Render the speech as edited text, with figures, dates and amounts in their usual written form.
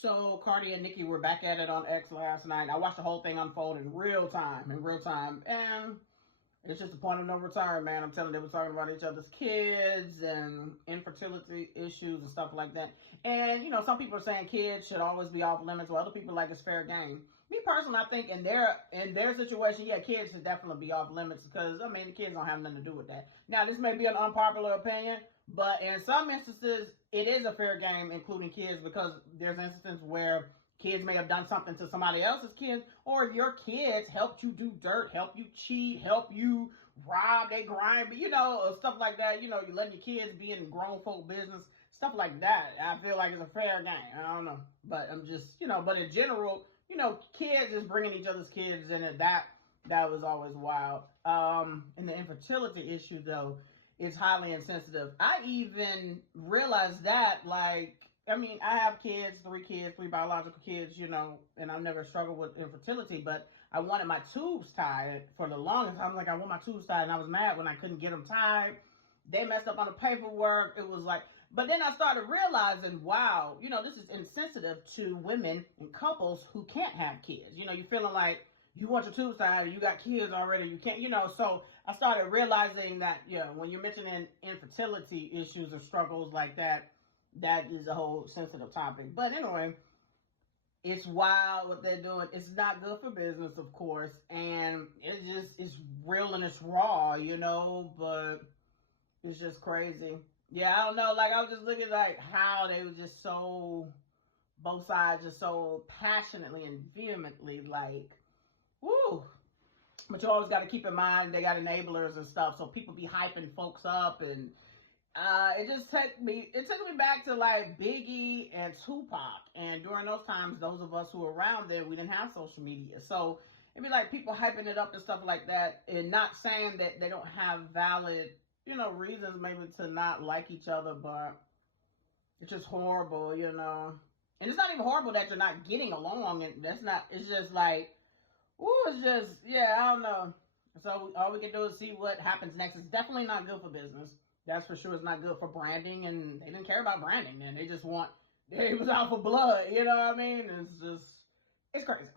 So Cardi and Nicki were back at it on X last night. I watched the whole thing unfold in real time, and it's just a point of no return, man. I'm telling you, they were talking about each other's kids and infertility issues and stuff like that. And some people are saying kids should always be off limits, while other people like it's fair game. Me personally, I think in their situation, yeah, kids should definitely be off limits because the kids don't have nothing to do with that. Now, this may be an unpopular opinion, but in some instances, it is a fair game, including kids, because there's instances where kids may have done something to somebody else's kids, or your kids helped you do dirt, help you cheat, help you rob, they grind, stuff like that. You letting your kids be in grown folk business, stuff like that. I feel like it's a fair game. I don't know, but I'm just, but in general, kids is bringing each other's kids in it. That was always wild. And the infertility issue, though, is highly insensitive. I even realized that, I have kids, three biological kids, and I've never struggled with infertility, but I wanted my tubes tied for the longest time. I want my tubes tied, and I was mad when I couldn't get them tied. They messed up on the paperwork. It was but then I started realizing, wow, this is insensitive to women and couples who can't have kids. You're feeling like you want your tubes tied, and you got kids already, you can't, so I started realizing that, when you're mentioning infertility issues or struggles like that, that is a whole sensitive topic. But anyway, it's wild what they're doing. It's not good for business, of course, and it's real and it's raw, but it's just crazy. Yeah, I don't know. I was just looking how they were just so, both sides just so passionately and vehemently woo. But you always got to keep in mind they got enablers and stuff, so people be hyping folks up, and it took me back to Biggie and Tupac, and during those times, those of us who were around there, we didn't have social media, so it'd be people hyping it up and stuff like that, and not saying that they don't have valid reasons maybe to not like each other, but it's just horrible, and it's not even horrible that you're not getting along, and that's not, it's just it's just, yeah, I don't know. So all we can do is see what happens next. It's definitely not good for business. That's for sure. It's not good for branding, and they didn't care about branding, and they was out for blood, It's crazy.